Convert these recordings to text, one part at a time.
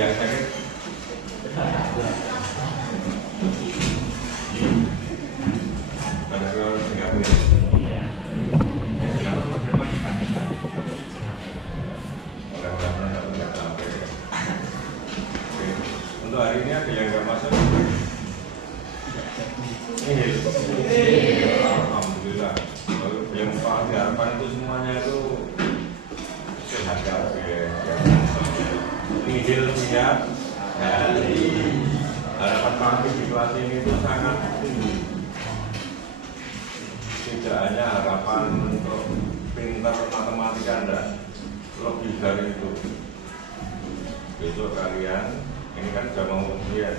yang sakit. Pada ke Singapura. Untuk hari ini ada yang nggak masuk? Alhamdulillah. Yang paling diharapkan itu semuanya itu sehat ya. Injil siap. Harapan kami di kelas ini itu sangat tinggi. Tidak hanya harapan untuk pintar matematika Anda, lebih dari itu. Besok kalian ini kan sudah mau ujian,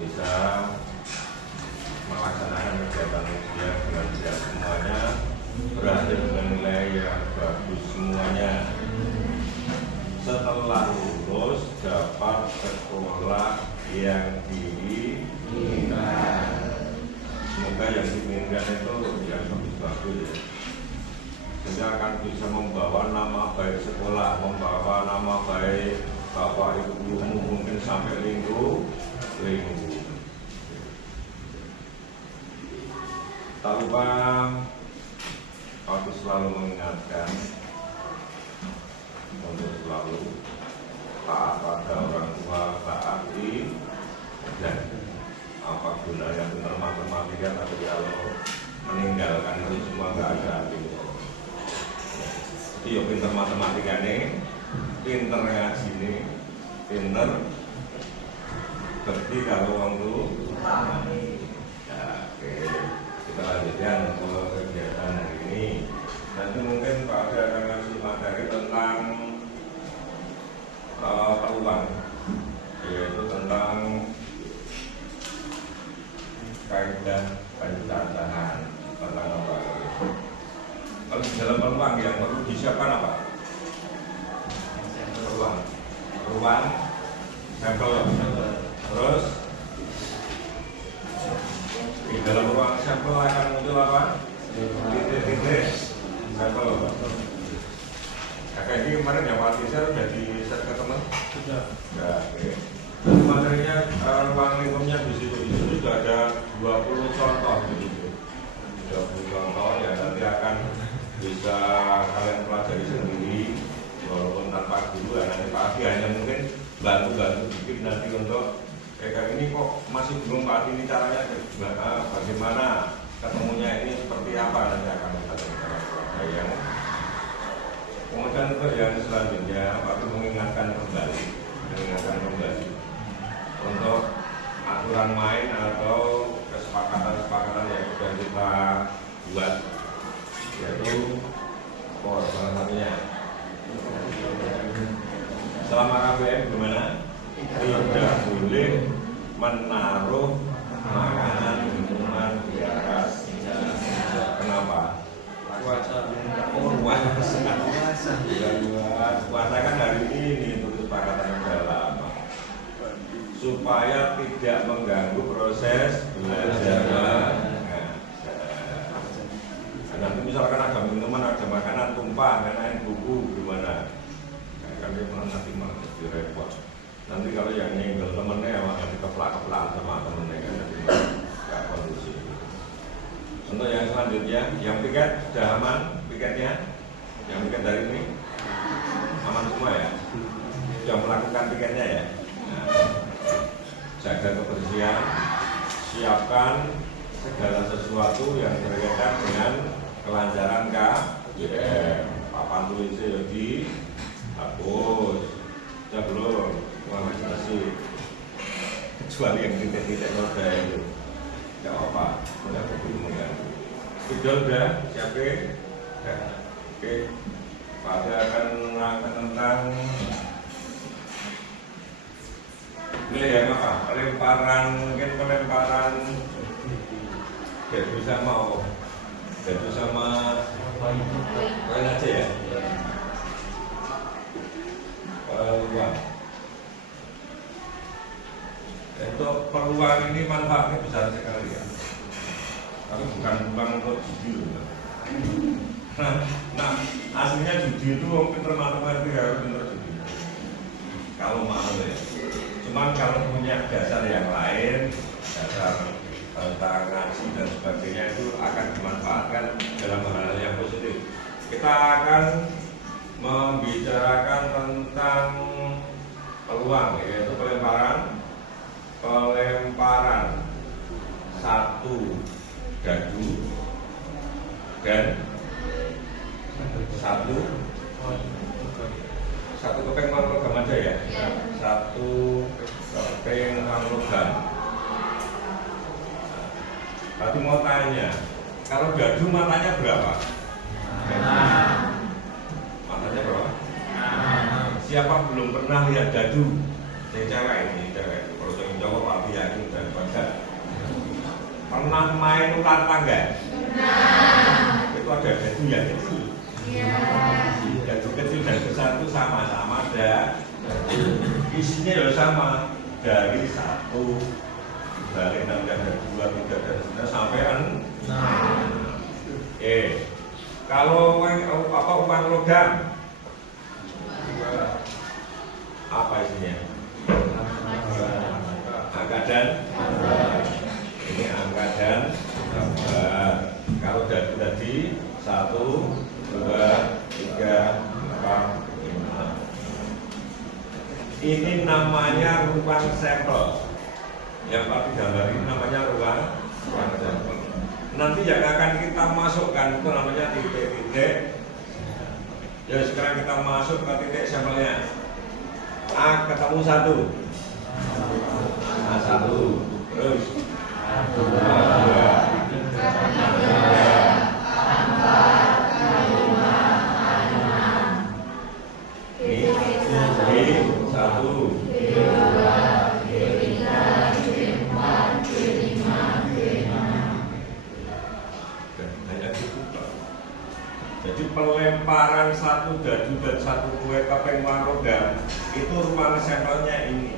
bisa melaksanakan kegiatan ujian dengan siap semuanya, berhasil dengan nilai yang bagus semuanya. Setelah lulus dapat sekolah yang diinginkan. Semoga yang diinginkan itu yang bagus-bagus ya. Sehingga akan bisa membawa nama baik sekolah, membawa nama baik bapak ibu gurumu mungkin sampai lingkungan. Tak lupa aku selalu mengingatkan untuk selalu taat pada orang tua, taati dan apa gunanya pintar matematika tapi kalau meninggalkan itu semua nggak ada artinya. Iya pintar matematika nih, pintar ngaji nih, pintar berarti kalau orang itu ya, oke. Kita lanjutkan ke kegiatan hari ini. Nanti mungkin Pak Ade akan ngasih materi tentang peluang, yaitu tentang kaidah pencacahan tentang apa? Kalau di dalam peluang yang perlu disiapkan apa? Peluang, sampel, terus di dalam ruang sampel akan muncul apa? Titik-titik sampel. Kayak ini kemarin yang Pak Tisar sudah di set ke teman? Sudah. Ya, oke. Materinya ruang lingkupnya di situ sudah ada 20 contoh di situ. 20 contoh ya nanti akan bisa kalian pelajari sendiri walaupun tanpa guru ya nanti Pak Adi hanya mungkin bantu-bantu sedikit nanti untuk kayak ini kok masih belum Pak Adi ini caranya bagaimana ketemunya ini seperti apa nanti akan kita bicara yang kemudian untuk yang selanjutnya Pak Adi mengingatkan kembali untuk aturan main atau kesepakatan yang sudah kita buat yaitu salah satunya selama KPM gimana? Tidak boleh menaruh makanan minuman di atas kenapa? Puasa kan hari ini untuk kesepakatan yang sudah lama supaya tidak mengganggu proses belajar. Nanti misalkan ada minuman, ada makanan tumpah, karena buku gimana? Kan dia nanti malah jadi repot. Nanti kalau yang nyenggol temennya malah dikeplak-keplak sama temennya kan jadi nggak kondusif. Untuk yang selanjutnya, yang piket sudah aman piketnya? Yang piket dari ini aman semua ya? Sudah melakukan piketnya ya? Nah, jaga kebersihan, siapkan segala sesuatu yang berkaitan dengan kelancaran KPM. Papan tulisnya di hapus, sudah belum? Wah masih kecuali yang titik-titik noda itu nggak apa-apa, udah begitu mengganggu. Sudah siapin? Oke, Pada akan menerangkan tentang nilai yang apa? Pelemparan, mungkin pelemparan batu sama koin aja ya. Peluang. Untuk peluang ini manfaatnya besar sekali ya. Tapi bukan peluang untuk judi loh. Nah, aslinya judi itu pinter matematika harus pinter judi. kalau mau ya. Cuman kalau punya dasar yang lain, dasar tentang ngaji dan sebagainya itu akan dimanfaatkan dalam hal yang positif. Kita akan membicarakan tentang peluang, yaitu pelemparan satu dadu dan satu keping logam aja ya, satu keping logam. Tadi mau tanya, kalau dadu matanya berapa? Matanya berapa? Siapa belum pernah lihat dadu? Yang cewek ini, cewek. Kalau yang cowok Pak yakin dan baca. Pernah main ular tangga? Itu ada dadu yang kecil. Dadu kecil dan besar itu sama-sama ada. Isinya ya sama, dari satu balik dan ada 2, 3 dan seterusnya sampai 6. Kalau uang logam apa isinya? Angka dan ini angka dan gambar. Kalau dadu tadi 1, 2, 3, 4, 5. Ini namanya ruang sampel. Yang Pak gambar ini namanya ruang sampel. Nanti yang akan kita masukkan itu namanya titik-titik. Ya sekarang kita masuk ke titik sampelnya. A ketemu 1. A1. Terus A2. Jadi pelemparan satu dadu dan satu kue keping logam itu ruang sampelnya ini.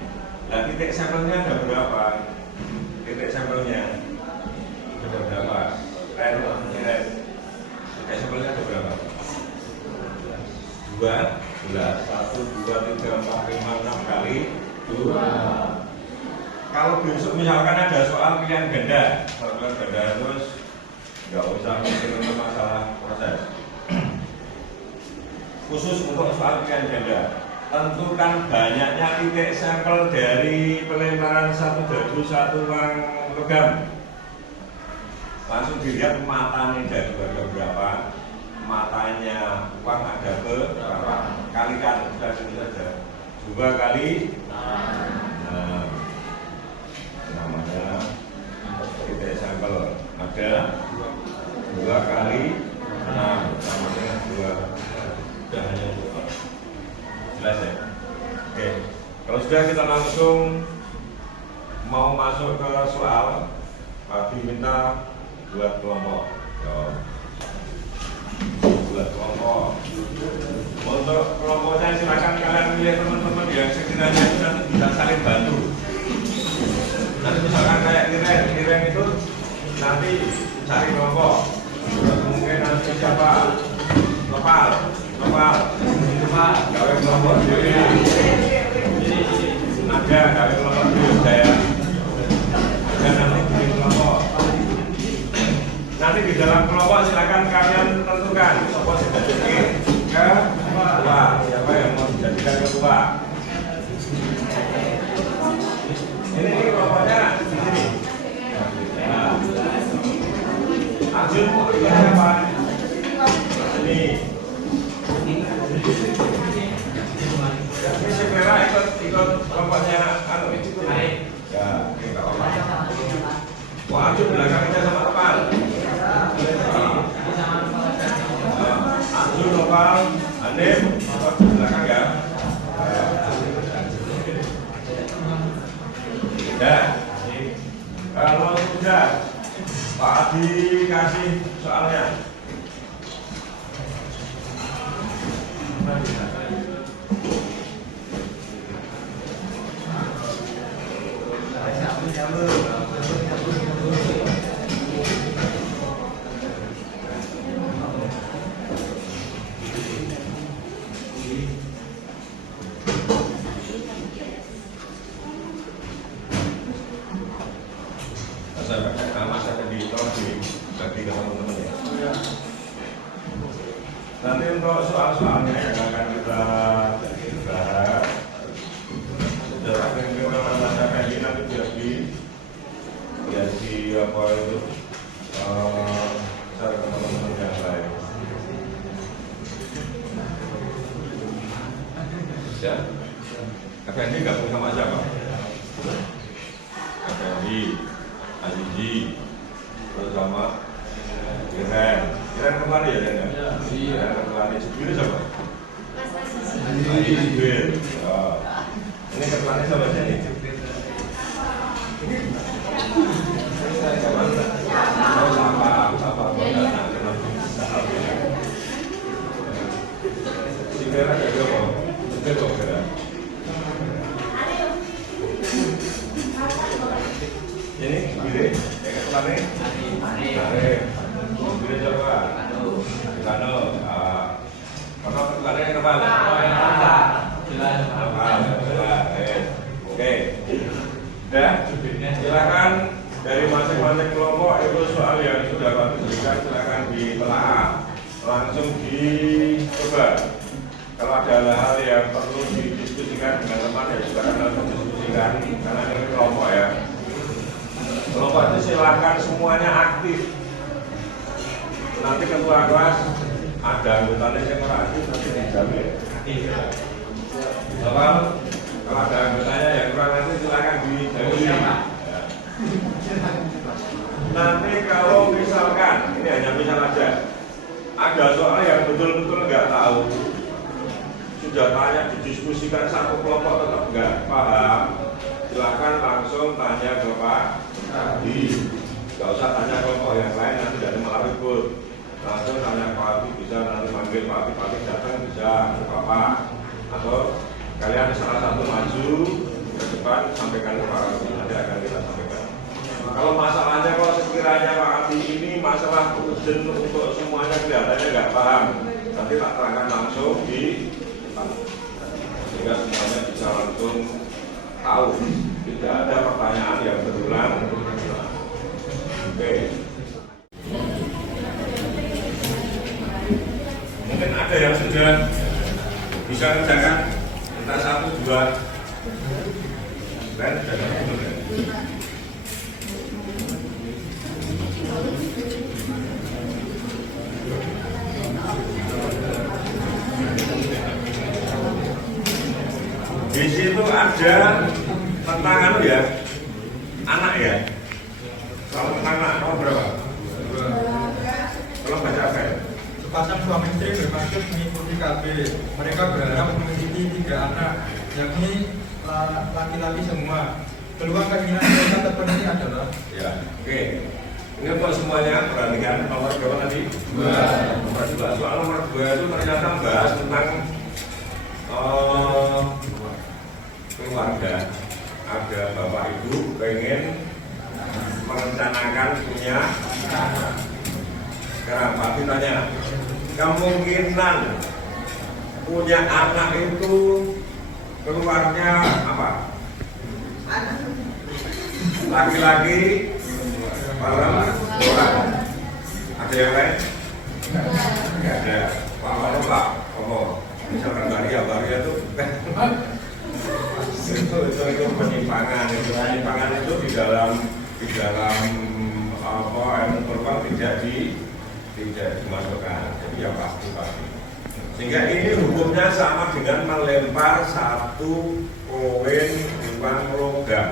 Nah titik sampelnya ada berapa? Titik sampelnya ada berapa? Titik sampelnya ada berapa? 12. 1, 2, 3, 4, 5, 6 kali 2. Kalau besok misalkan ada soal pilihan ganda, terus nggak usah mikirin masalah proses. Khusus untuk soal pilihan ganda, tentukan banyaknya titik sampel dari pelemparan satu dadu satu uang logam. Langsung dilihat matanya dadu ada berapa, matanya uang ada berapa, kalikan sudah sini saja 2 kali 6. Namanya titik sampel ada 2 kali 6, namanya 2. Sudah hanya 2. Jelas ya? Oke. Kalau sudah kita langsung mau masuk ke soal. Pak minta buat kelompok. Buat kelompok. Untuk kelompoknya silakan kalian milih teman-teman yang sekiranya itu nanti bisa saling bantu. Nanti misalkan kayak Iren itu nanti cari kelompok. Mungkin nanti siapa? Nopal, gawe kelompok sendiri. Ada gawe kelompok sendiri saya. Dan nanti bikin kelompok. Nanti di dalam kelompok silakan kalian tentukan siapa sih jadi ketua, siapa yang mau dijadikan ketua. Ini kelompoknya di sini. Ajun siapa? Ini. Ini segera ikut kelompoknya ya, ini nggak apa-apa. Wah, Ajun belakangnya sama Nopal. Ajun, Nopal, Hanif, belakang ya. Sudah. Kalau sudah, Pak Adi kasih soalnya. untuk soal-soalnya yang akan kita bahas. Sudah akan kita merasakan ini nanti jadi apa itu cara teman-teman yang lain. Ya, Effendi gabung sama siapa? Effendi, Azizi, terus sama Iren kembali ya Ren? Iya. Iren kembali. Sendiri siapa? Sendiri. Ini kembali sama siapa? Ini gini, yang kemarin, gini coba, Kano, Kano kemarin yang kemana? Oke, dan silakan dari masing-masing kelompok itu soal yang sudah kami berikan silakan ditelaah, langsung dicoba. Kalau ada hal-hal yang perlu didiskusikan dengan teman ya silakan langsung diskusikan karena ini kelompok ya. Kelompok itu silakan semuanya aktif. Nanti ketua kelas ada anggotanya yang aktif nanti dijamin. Kalau ada anggotanya yang kurang aktif silakan dijamin. Nanti kalau misalkan ini hanya misal aja, ada soal yang betul-betul nggak tahu, sudah tanya didiskusikan satu kelompok tetap nggak paham, silakan langsung tanya ke Pak Adi. Nggak usah tanya kelompok yang lain nanti dari malah ribut. Langsung tanya Pak Adi, bisa nanti manggil Pak Adi datang bisa ke Bapak, atau kalian salah satu maju ke depan sampaikan ke Pak Adi, nanti akan kita sampaikan. Kalau masalahnya kalau sekiranya Pak Adi ini masalah urgent untuk semuanya kelihatannya nggak paham, nanti tak terangkan langsung di sehingga semuanya bisa langsung tahu, tidak ada pertanyaan yang berulang. Oke. Mungkin ada yang sudah bisa kerjakan entah satu dua, dan di situ ada tentang ya, anak ya. Kalau tentang anak nomor berapa? Kalau baca apa ya? Sepasang suami istri bermaksud mengikuti KB. Mereka berharap memiliki 3 anak, yakni laki-laki semua. Peluang keinginan mereka terpenuhi adalah ya, oke. Ini buat semuanya, perhatikan nomor berapa tadi? 2. Nomor 2. Soal nomor 2 itu ternyata bahas tentang keluarga. Ada bapak ibu pengen merencanakan punya anak. Sekarang Pak ditanya, kemungkinan punya anak itu keluarnya apa? Laki-laki, perempuan. Ada yang lain? Enggak ada. Pak, misalkan Baria itu itu penyimpangan. Penyimpangan itu di dalam ilmu peluang tidak dimasukkan. Jadi ya pasti. Sehingga ini hukumnya sama dengan melempar satu koin uang logam.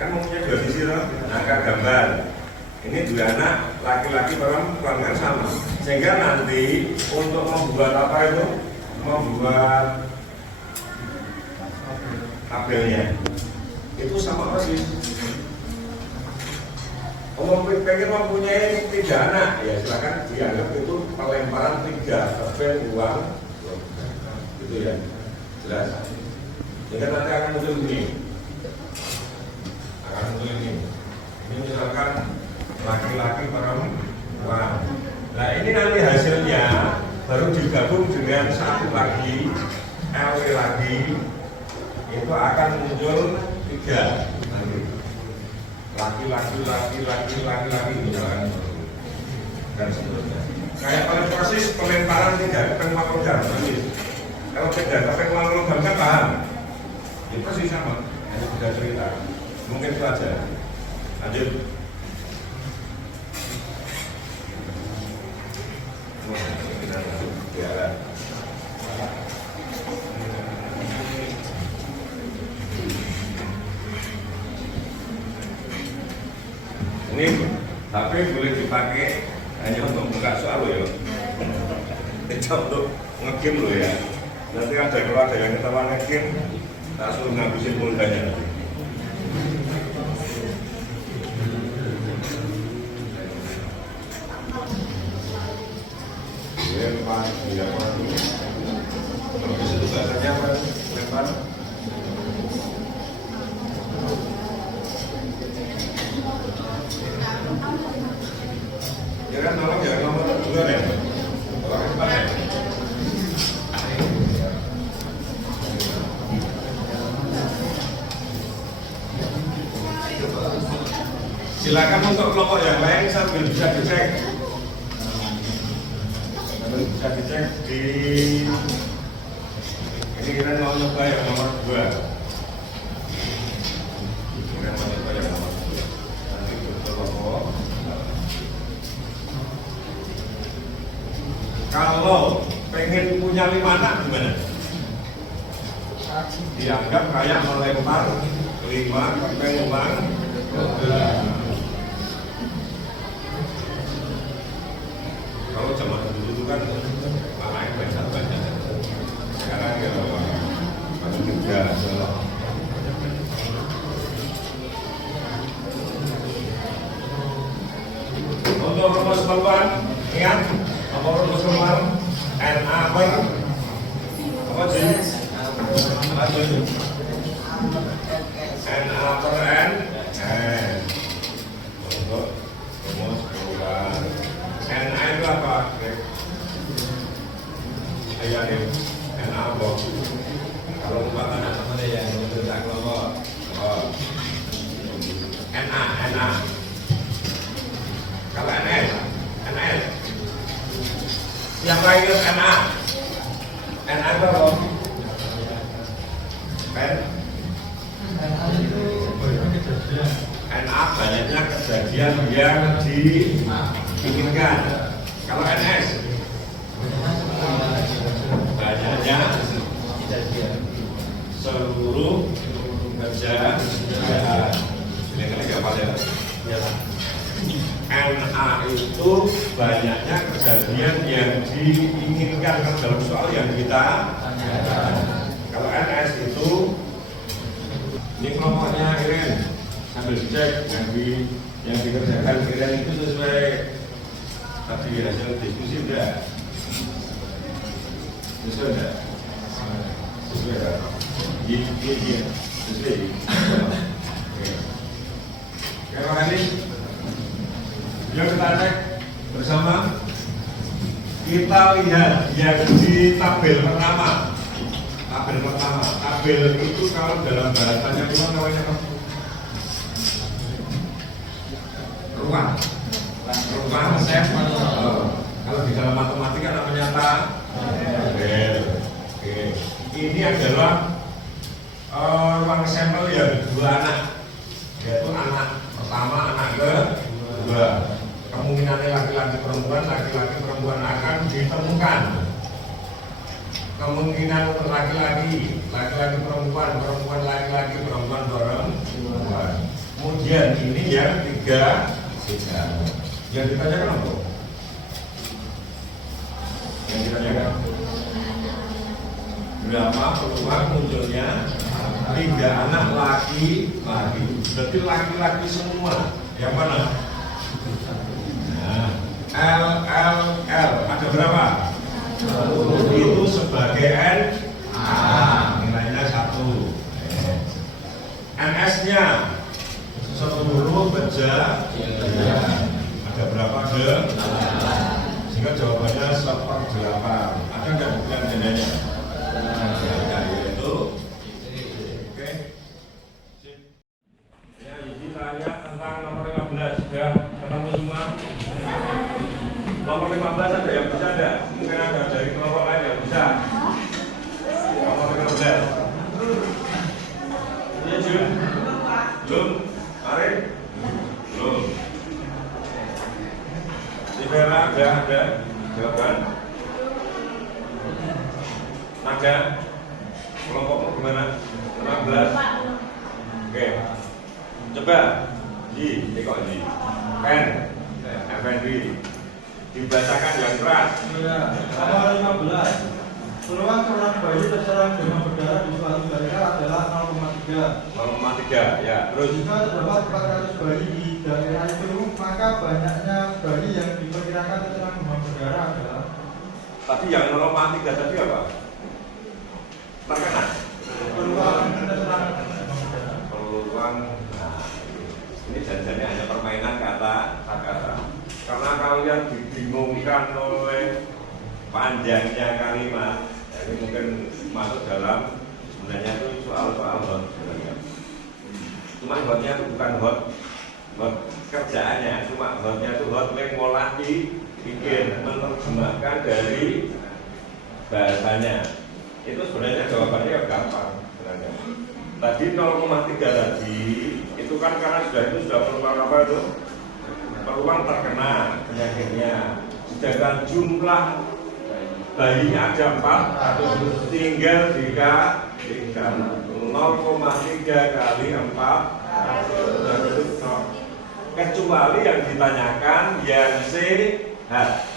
Kan mempunyai 2 sisi loh. Angka gambar. Ini 2 anak laki-laki perempuan kan sama. Sehingga nanti untuk membuat apa itu? Membuat tabelnya itu sama persis. Pengen mempunyai 3 anak, ya silakan dianggap itu pelemparan 3 tabel uang, gitu ya, jelas. Sehingga nanti akan muncul ini, ini misalkan laki-laki perempuan. Nah ini nanti hasilnya baru digabung dengan satu lagi, LW lagi. Itu akan muncul 3 nanti. Laki-laki misalkan dan seterusnya. Kayak paling persis pelemparan 3 keping 5 kg persis. Kalau 3 keping 5 kg kan paham? Ya persis sama, hanya beda cerita. Mungkin itu aja. Lanjut. Ya. Ini HP boleh dipakai hanya untuk buka soal loh ya, tidak untuk nge-game loh ya. Nanti kalau ada yang ketahuan nge-game, tak suruh ngabisin pulganya nanti. Lempar, lempar dulu. Kalau bisa itu bahasanya apa? Lempar. Ya kan tolong jangan ngomong duluan ya. Tolong cepat ya. Silakan untuk kelompok yang lain sambil bisa dicek. Bisa dicek di ini kita mau nyoba yang nomor 2. Kita mau nyoba yang nomor 2. Nanti berkelompok. Kalau pengen punya 5 anak gimana? Dianggap kayak melempar 5 keping uang. Kalau zaman dulu itu kan main banyak. Sekarang ya baru 3. Untuk rumus perempuan, ingat apa rumus perempuan? NA per apa sih? NA per N. Untuk rumus perempuan. NA itu apa? Ayatnya NA apa? Kalau lupa kan sama dia yang bercerita kelompok. NA. Kalau NL yang lain NA itu apa? NA banyaknya kejadian yang diinginkan. Kalau NS banyaknya seluruh kejadian. Ini apa ya? NA itu banyaknya kejadian yang diinginkan dalam soal yang kita tanyakan. Kalau NS itu ini kelompoknya Iren sambil dicek yang dikerjakan Iren itu sesuai tadi hasil diskusi enggak? Sesuai enggak? Sesuai kan? Iya. Sesuai. Terima kasih. Yuk kita cek bersama. Kita lihat yang di tabel pertama. Tabel itu kalau dalam bahasanya itu namanya apa? Ruang sampel. Kalau di dalam matematika namanya tabel. Oke. Ini adalah ruang sampel yang 2 anak, yaitu anak pertama, anak kedua. Kemungkinannya laki-laki perempuan akan ditemukan. Kemungkinan laki-laki perempuan laki-laki perempuan. Kemudian ini yang 3. Yang ditanyakan apa? Yang ditanyakan berapa peluang munculnya 3 anak laki-laki? Berarti laki-laki semua. Yang mana? L ada berapa? Itu sebagai NA, nilainya 1. NS-nya seluruh kejadian. Ada berapa? Sehingga jawabannya 1/8. Ada nggak bukan jadinya? Yaitu oke. Ya, ini tanya tentang nomor 15. Sudah ketemu semua? Nomor 15 ada yang Coba ini kok ini pen FNB dibacakan yang keras. Ya, nomor 15. Peluang seorang bayi terserang demam berdarah di suatu daerah adalah 0,3. 0,3 ya. Terus Jika terdapat 400 bayi di daerah itu, maka banyaknya bayi yang diperkirakan terserang demam berdarah adalah tadi yang 0,3 tadi apa? Terkena peluang terserang demam berdarah. peluang. Nah, ini janjiannya hanya permainan kata-kata. Karena kalian dibingungkan oleh panjangnya kalimat, ini mungkin masuk dalam sebenarnya itu soal-soal hot sebenarnya. Cuma hotnya itu bukan hot kerjaannya, cuma hotnya itu hot yang ngolah bikin menerjemahkan dari bahasanya. Itu sebenarnya jawabannya gampang sebenarnya. Tadi 0,3 tadi itu kan karena sudah peluang apa itu? Peluang terkena penyakitnya. Sedangkan jumlah bayinya ada 4, tinggal dikalikan 0,3 kali 4, kecuali yang ditanyakan yang sehat.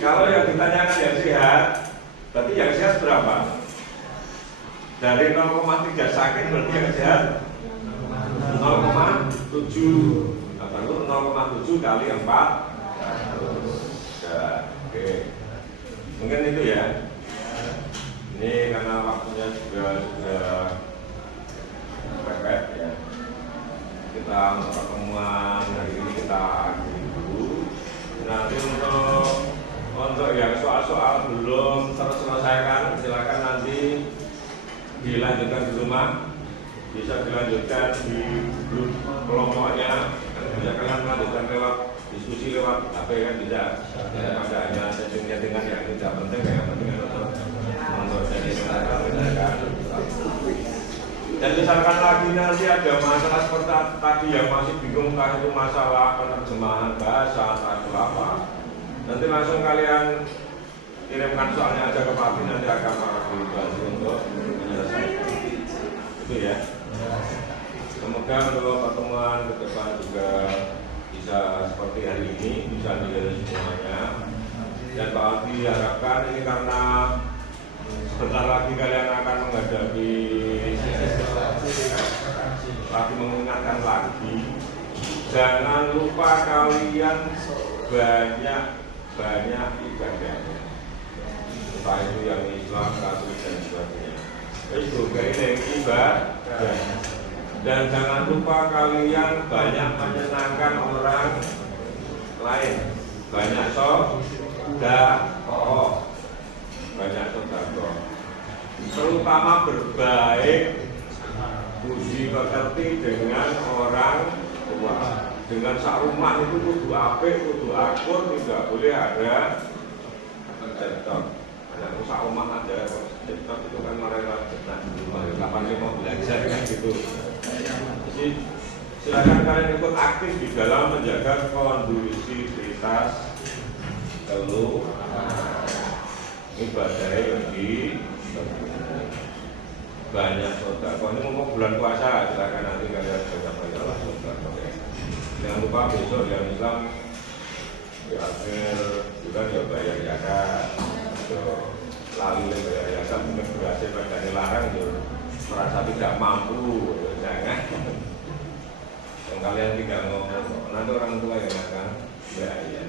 Kalau yang ditanyakan yang sehat, berarti yang sehat berapa? Dari 0,3 sakit berarti yang sehat 0,7. Lalu 0,7 kali 4. Oke. Mungkin itu ya. Ini karena waktunya sudah mepet ya. Kita untuk pertemuan hari ini kita akhiri dulu. Nanti untuk yang soal-soal belum terselesaikan, silakan nanti dilanjutkan di rumah. Bisa dilanjutkan di grup kelompoknya. Bisa kalian melanjutkan lewat diskusi lewat HP kan bisa. Ada hanya setting-settingan yang tidak penting, yang penting untuk jadi dan misalkan lagi nanti ada masalah seperti tadi yang masih bingung entah itu masalah penerjemahan bahasa atau apa, nanti langsung kalian kirimkan soalnya aja ke Pak Bin, nanti akan dibantu untuk menyelesaikan itu ya. Semoga untuk pertemuan ke depan juga bisa seperti hari ini, bisa dilihat semuanya. Dan Pak Aldi harapkan ini karena sebentar lagi kalian akan menghadapi lagi, mengingatkan lagi, jangan lupa kalian banyak ibadahnya, entah itu yang Islam, Katolik dan sebagainya. Itu kayak ibadah. Dan jangan lupa kalian banyak menyenangkan orang lain, banyak sedekah, terutama berbaik budi pekerti dengan orang tua. Dengan sak rumah itu kudu apik, kudu akur, tidak boleh ada cekcok. Yang sak rumah ada cekcok itu kan mereka kapan dia mau belajar kan gitu. Jadi silakan kalian ikut aktif di dalam menjaga kondusivitas ibadah yang banyak saudara. Ini mumpung bulan puasa, silakan nanti kalian banyak saudara. Jangan lupa besok yang Islam di akhir bulan ya bayar zakat. Lalu bayar zakat mungkin berhasil pada larang merasa tidak mampu, jangan. Yang kalian tidak ngomong, nanti orang tua yang akan bayar.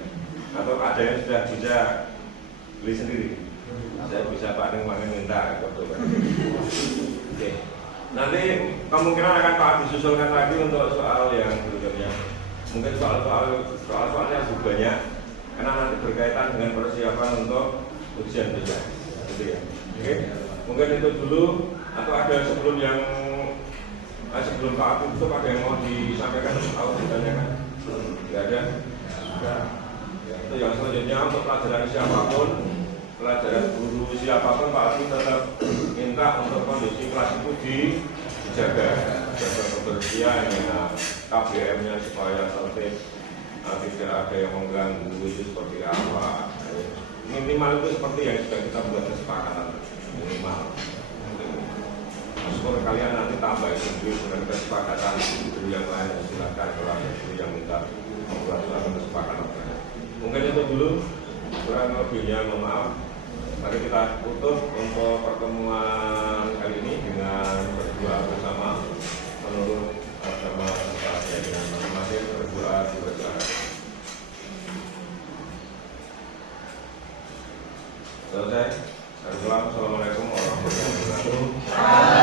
Atau ada yang sudah bisa beli sendiri. Saya bisa Pak Ning minta Oke. Nanti kemungkinan akan Pak disusulkan lagi untuk soal yang berikutnya. Mungkin soal-soalnya lebih banyak karena nanti berkaitan dengan persiapan untuk ujian besar. Gitu ya. Oke. Mungkin itu dulu atau ada sebelum Pak tutup ada yang mau disampaikan atau ditanyakan? Tidak ada. Sudah. Ya, itu yang selanjutnya untuk pelajaran siapapun, pelajaran guru siapapun Pak Abi tetap minta untuk kondisi kelas itu dijaga kebersihan ya, KBM-nya supaya tertib, tidak ada yang mengganggu itu seperti apa. Minimal itu seperti yang sudah kita buat kesepakatan minimal. skor kalian nanti tambah sendiri dengan kesepakatan guru yang lain. Silakan kalau ada guru yang minta membuat suatu kesepakatan. Mungkin itu dulu, kurang lebihnya mohon maaf. Mari kita tutup untuk pertemuan kali ini dengan berdoa bersama menurut agama kita dengan masing-masing berdoa dipersilakan. Selesai. Assalamualaikum warahmatullahi wabarakatuh.